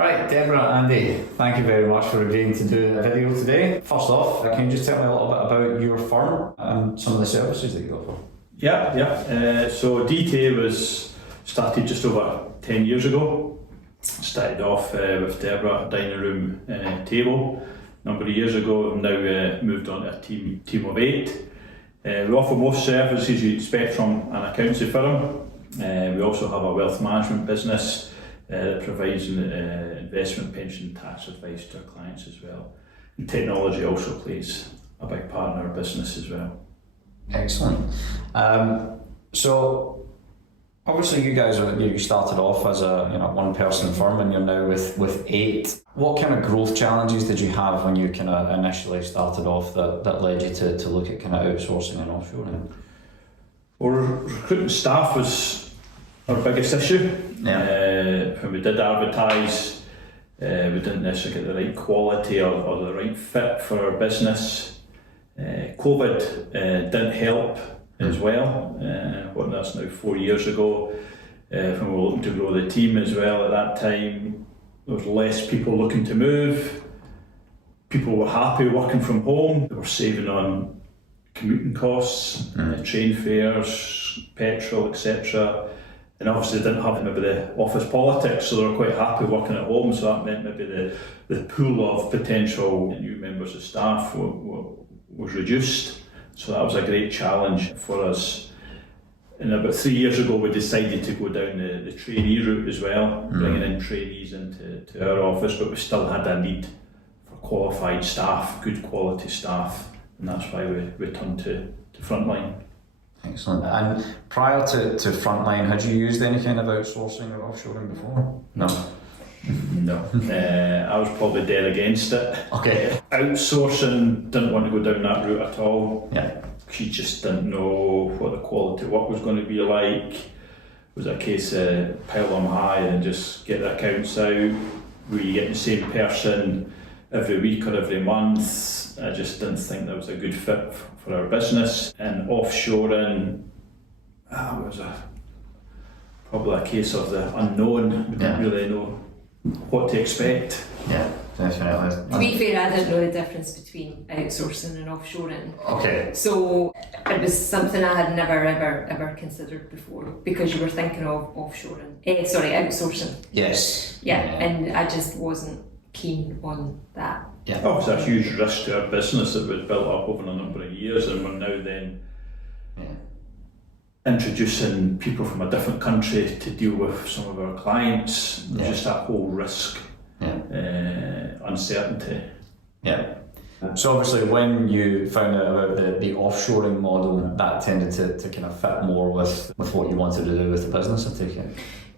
Right, Deborah, Andy, thank you very much for agreeing to do a video today. First off, can you just tell me a little bit about your firm and some of the services that you offer? So DTA was started just over 10 years ago. Started off with Deborah, dining room table. A number of years ago, I've now moved on to a team of 8. We offer most services you'd expect from an accountancy firm. We also have a wealth management business that provides investment, pension, tax advice to our clients as well. And technology also plays a big part in our business as well. Excellent. So obviously you guys you started off as a one-person firm and you're now with 8. What kind of growth challenges did you have when you kind of initially started off that led you to look at kind of outsourcing and offshoring? Well, recruiting staff was our biggest issue. When we did advertise, we didn't necessarily get the right quality or the right fit for our business. COVID didn't help as well. That's now 4 years ago. When we were looking to grow the team as well at that time, there was less people looking to move. People were happy working from home. They were saving on commuting costs, train fares, petrol, etc. And obviously they didn't have maybe the office politics, so they were quite happy working at home, so that meant maybe the pool of potential new members of staff was reduced. So that was a great challenge for us. And about 3 years ago we decided to go down the trainee route as well, bringing in trainees into our office, but we still had a need for qualified staff, good quality staff, and that's why we turned to Frontline. Excellent. And prior to Frontline, had you used any kind of outsourcing or offshoring before? No. I was probably dead against it. Okay. Outsourcing, didn't want to go down that route at all. Yeah. She just didn't know what the quality of work was going to be like. It was a case of pile them high and just get the accounts out. Were you getting the same person every week or every month? I just didn't think that was a good fit for our business. And offshoring was probably a case of the unknown. We didn't really know what to expect. Yeah, definitely. To be fair, I didn't know the difference between outsourcing and offshoring. Okay. So it was something I had never ever considered before, because you were thinking of outsourcing. Yes. Yeah, and I just wasn't keen on that. Yeah. Oh, it's a huge risk to our business that was built up over a number of years, and we're now then introducing people from a different country to deal with some of our clients. There's just that whole risk, uncertainty. Yeah. So obviously when you found out about the offshoring model, that tended to kind of fit more with what you wanted to do with the business, I take it?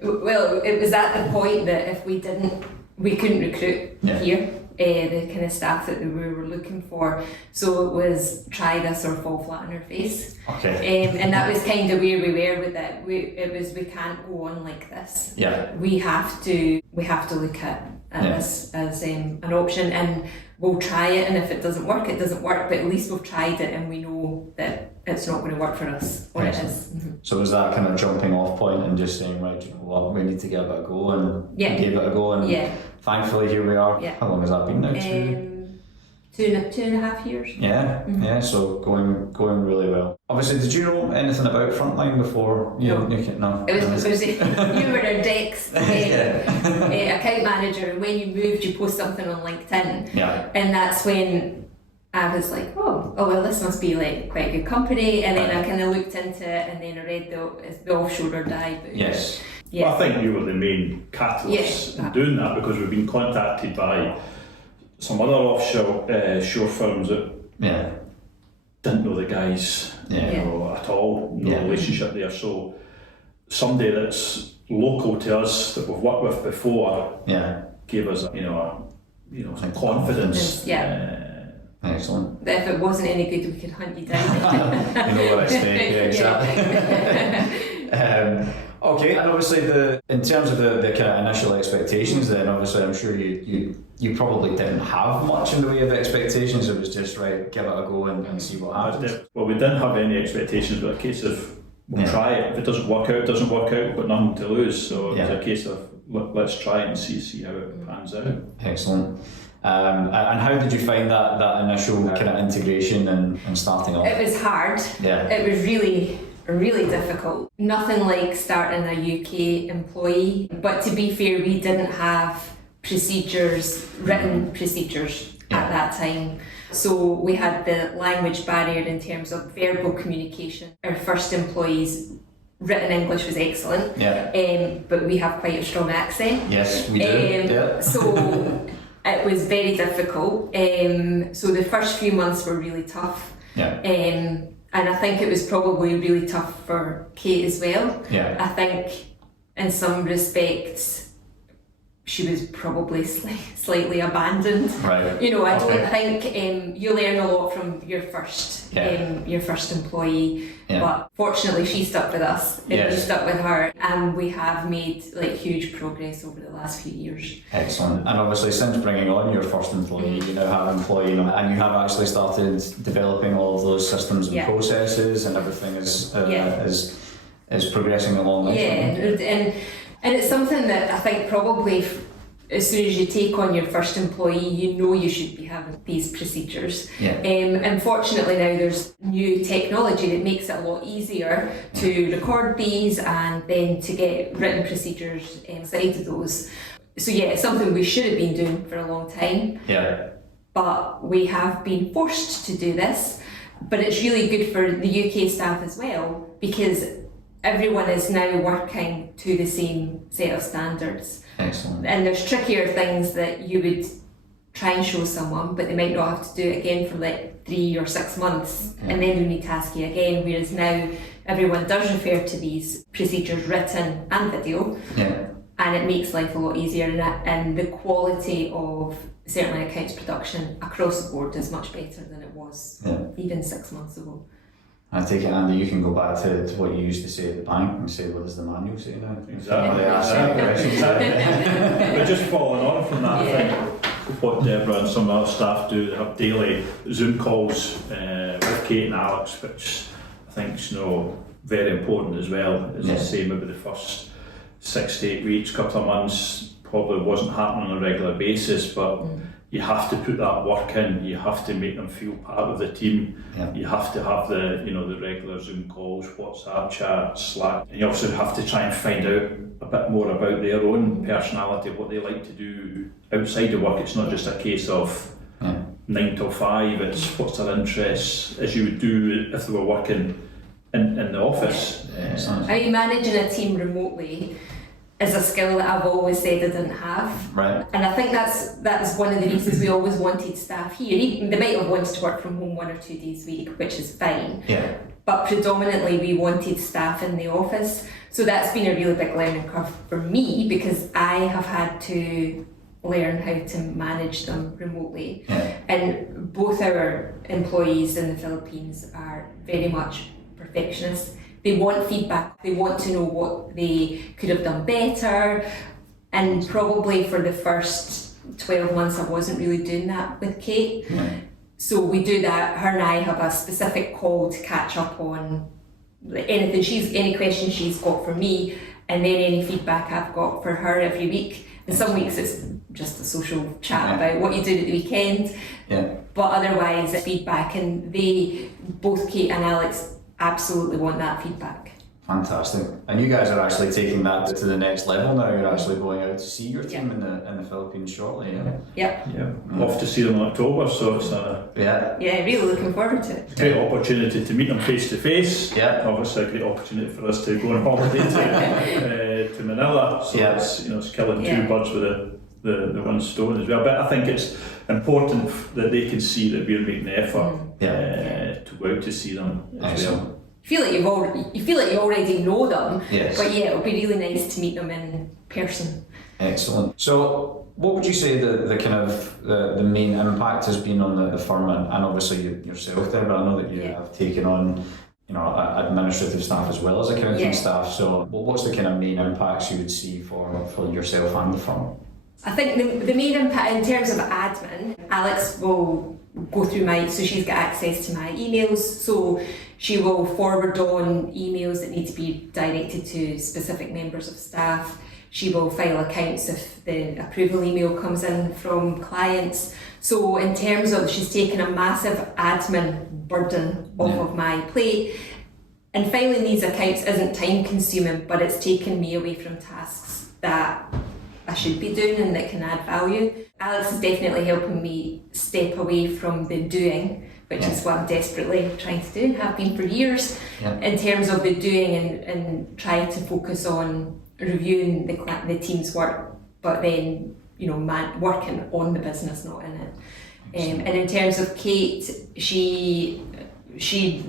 Well, it was at the point that if we couldn't recruit here the kind of staff that we were looking for, so it was try this or fall flat on our face. Okay. And that was kind of where we were with it. We can't go on like this. Yeah. We have to look at this as an option, and we'll try it, and if it doesn't work, it doesn't work, but at least we've tried it and we know that it's not going to work for us, or Excellent. It is. Mm-hmm. So was that kind of jumping off point and just saying, right, you know what, we need to give it a go, and we gave it a go, and thankfully here we are. How long has that been now? Two and a half years. Yeah, so going really well. Obviously, did you know anything about Frontline before? No. No. It was you were our Dex account manager, and when you moved, you post something on LinkedIn. Yeah. And that's when I was like, oh well, this must be like quite a good company, and then I kind of looked into it, and then I read the offshore or die book. Yes. Yeah. Well, I think you were the main catalyst in doing that, because we've been contacted by some other offshore shore firms that didn't know the guys at all, no relationship there. So somebody that's local to us that we've worked with before gave us some confidence. Excellent. That if it wasn't any good, we could hunt you down. You know what I say, exactly. Okay, and obviously in terms of the kind of initial expectations, then obviously I'm sure you probably didn't have much in the way of expectations. It was just right, give it a go and see what happens. Well, we didn't have any expectations, but a case of we'll try it. If it doesn't work out, it doesn't work out. We've got nothing to lose. So it was a case of let's try it and see how it pans out. Excellent. And how did you find that initial kind of integration and starting off? It was hard. Yeah. It was really difficult. Nothing like starting a UK employee. But to be fair, we didn't have written procedures at that time. So we had the language barrier in terms of verbal communication. Our first employees, written English was excellent, but we have quite a strong accent. Yes, we do. So it was very difficult. So the first few months were really tough. And I think it was probably really tough for Kate as well. I think in some respects she was probably slightly abandoned. Right. You know, I don't think you learn a lot from your first employee. But fortunately, she stuck with us, and we stuck with her, and we have made like huge progress over the last few years. Excellent. And obviously, since bringing on your first employee, you now have an employee, and you have actually started developing all of those systems and processes, and everything is progressing along nicely. And it's something that I think probably as soon as you take on your first employee, you know you should be having these procedures. Unfortunately now there's new technology that makes it a lot easier to record these and then to get written procedures inside of those. So it's something we should have been doing for a long time. But we have been forced to do this. But it's really good for the UK staff as well, because everyone is now working to the same set of standards. Excellent. And there's trickier things that you would try and show someone, but they might not have to do it again for like 3 or 6 months, and then they need to ask you again, whereas now everyone does refer to these procedures written and video, and it makes life a lot easier, and the quality of certainly accounts production across the board is much better than it was even 6 months ago. I take it, Andy, you can go back to what you used to say at the bank and say, what does the manual say now? Exactly. But just following on from that, I think what Deborah and some of our staff do, they have daily Zoom calls with Kate and Alex, which I think is very important as well. As I say, maybe the first 6 to 8 weeks, couple of months, probably wasn't happening on a regular basis, but you have to put that work in. You have to make them feel part of the team. You have to have the regular Zoom calls, WhatsApp chats, Slack. And you also have to try and find out a bit more about their own personality, what they like to do outside of work. It's not just a case of 9 till 5. It's what's their interests, as you would do if they were working in the office. Are you managing a team remotely? Is a skill that I've always said I didn't have. Right. And I think that's one of the reasons we always wanted staff here. They might have wanted to work from home 1 or 2 days a week, which is fine. But predominantly we wanted staff in the office. So that's been a really big learning curve for me, because I have had to learn how to manage them remotely. And both our employees in the Philippines are very much perfectionists. They want feedback, they want to know what they could have done better, and probably for the first 12 months I wasn't really doing that with Kate. So we do that, her and I have a specific call to catch up on any questions she's got for me, and then any feedback I've got for her every week. And some weeks it's just a social chat about what you did at the weekend, but otherwise it's feedback, and both Kate and Alex absolutely want that feedback. Fantastic. And you guys are actually taking that to the next level now. You're actually going out to see your team in the Philippines shortly. Off to see them in October, so it's really looking forward to it. a great opportunity to meet them face to face. Obviously a great opportunity for us to go on holiday to Manila. So it's killing 2 birds with the one stone as well. But I think it's important that they can see that we're making the effort to go out to see them as well. You feel like you already know them, but it would be really nice to meet them in person. Excellent. So what would you say the kind of the main impact has been on the firm, and obviously yourself, Deborah? I know that you have taken on administrative staff as well as accounting staff, so what's the kind of main impacts you would see for yourself and the firm? I think the main impact in terms of admin, Alex will go through so she's got access to my emails, so she will forward on emails that need to be directed to specific members of staff. She will file accounts if the approval email comes in from clients. So in terms of, she's taken a massive admin burden off of my plate. And filing these accounts isn't time consuming, but it's taken me away from tasks that I should be doing and that can add value. Alex is definitely helping me step away from the doing, which is what I'm desperately trying to do and have been for years, in terms of the doing, and try to focus on reviewing the team's work, but then, you know, working on the business, not in it. And in terms of Kate, she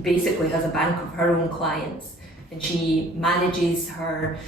basically has a bank of her own clients, and she manages her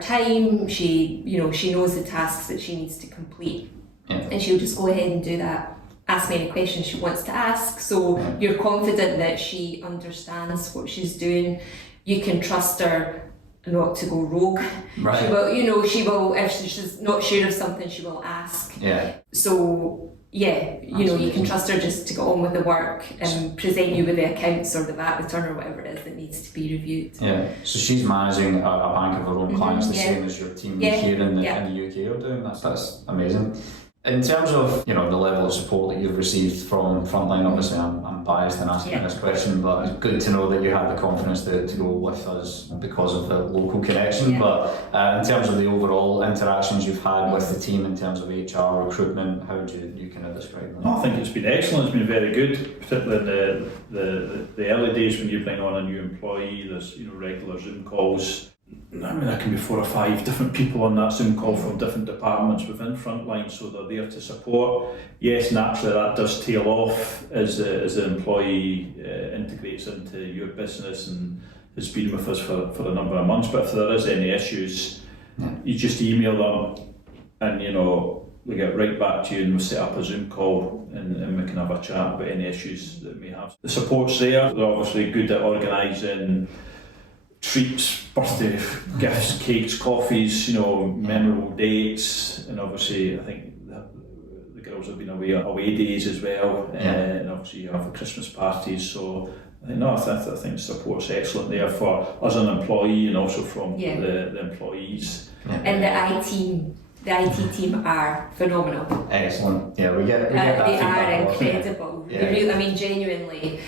time. She knows the tasks that she needs to complete, and she'll just go ahead and do that. Ask me any questions she wants to ask. So you're confident that she understands what she's doing. You can trust her not to go rogue. Right. She will, if she's not sure of something, she will ask. So you can trust her just to get on with the work and present you with the accounts or the VAT return or whatever it is that needs to be reviewed. So she's managing a bank of her own clients, the same as your team here in the UK are doing. That's amazing. In terms of the level of support that you've received from Frontline, obviously I'm biased in asking this question, but it's good to know that you had the confidence to go with us because of the local connection. But in terms of the overall interactions you've had with the team in terms of HR, recruitment, how would you kind of describe them? I think it's been excellent. It's been very good, particularly in the early days when you bring on a new employee. There's regular Zoom calls. I mean, there can be 4 or 5 different people on that Zoom call from different departments within Frontline, so they're there to support. Yes, naturally that does tail off as the employee integrates into your business and has been with us for a number of months. But if there is any issues, you just email them, and we get right back to you, and we'll set up a Zoom call and we can have a chat about any issues that we may have. The support's there. They're obviously good at organising treats, birthday gifts, cakes, coffees, memorable dates, and obviously I think the girls have been away days as well, and obviously you have the Christmas parties. So I think the support's excellent there for us as an employee and also from the employees. And the IT team are phenomenal. Excellent. Yeah, we get they are incredible. Genuinely,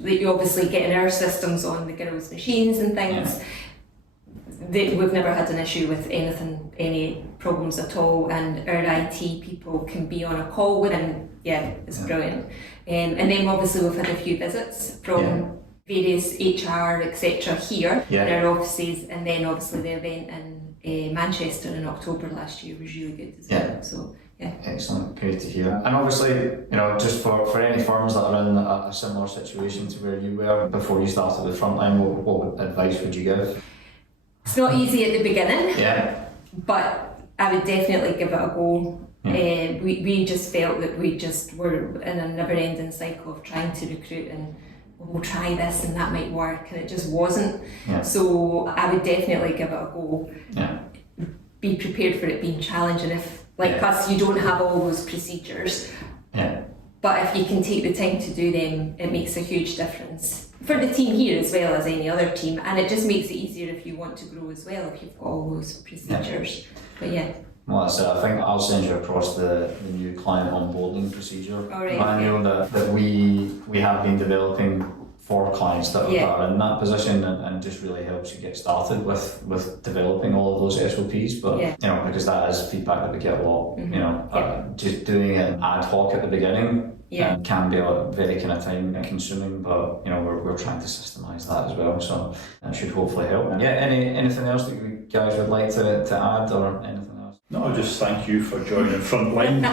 they obviously getting our systems on the girls' machines and things. We've never had an issue with any problems at all, and our IT people can be on a call with them. It's brilliant. And then obviously we've had a few visits from various HR etc. here in our offices, and then obviously the event in Manchester in October last year was really good as well. So excellent, great to hear. And obviously, just for any firms that are in a similar situation to where you were before you started with Frontline, what advice would you give? It's not easy at the beginning, but I would definitely give it a go. We just felt that we just were in a never-ending cycle of trying to recruit, and we'll try this and that might work, and it just wasn't. So I would definitely give it a go. Be prepared for it being challenging. If us, you don't have all those procedures, but if you can take the time to do them, it makes a huge difference for the team here as well as any other team, and it just makes it easier if you want to grow as well, if you've got all those procedures. But well, that's it. I think I'll send you across the new client onboarding procedure manual that we have been developing for clients that are in that position, and just really helps you get started with developing all of those SOPs. But because that is feedback that we get a lot. Just doing it ad hoc at the beginning can be very kind of time consuming, but we're trying to systemize that as well, so that should hopefully help. Anything else that you guys would like to add, or anything? No, just thank you for joining Frontline.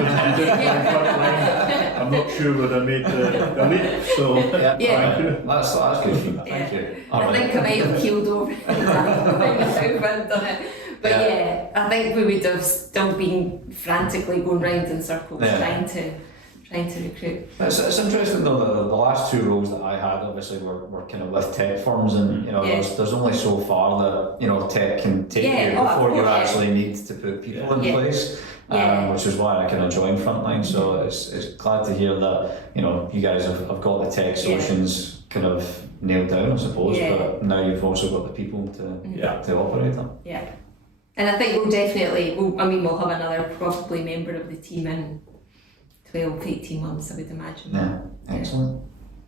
I'm not sure whether I made the leap, so thank you. That's good feedback. Thank you. I think I might have keeled over if I'd done it. But I think we would have still been frantically going round in circles trying to trying to recruit. It's interesting though, the last two roles that I had obviously were kind of with tech firms, and you know there's only so far that you know tech can take you before you actually need to put people in place. Which is why I kind of joined Frontline. So it's glad to hear that you know you guys have got the tech solutions kind of nailed down, I suppose. But now you've also got the people to operate them. Yeah, and I think we'll have another probably member of the team in 12 to 18 months, I would imagine. Yeah, excellent.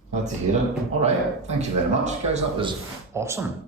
Glad to hear it. All right, thank you very much, guys. That was awesome.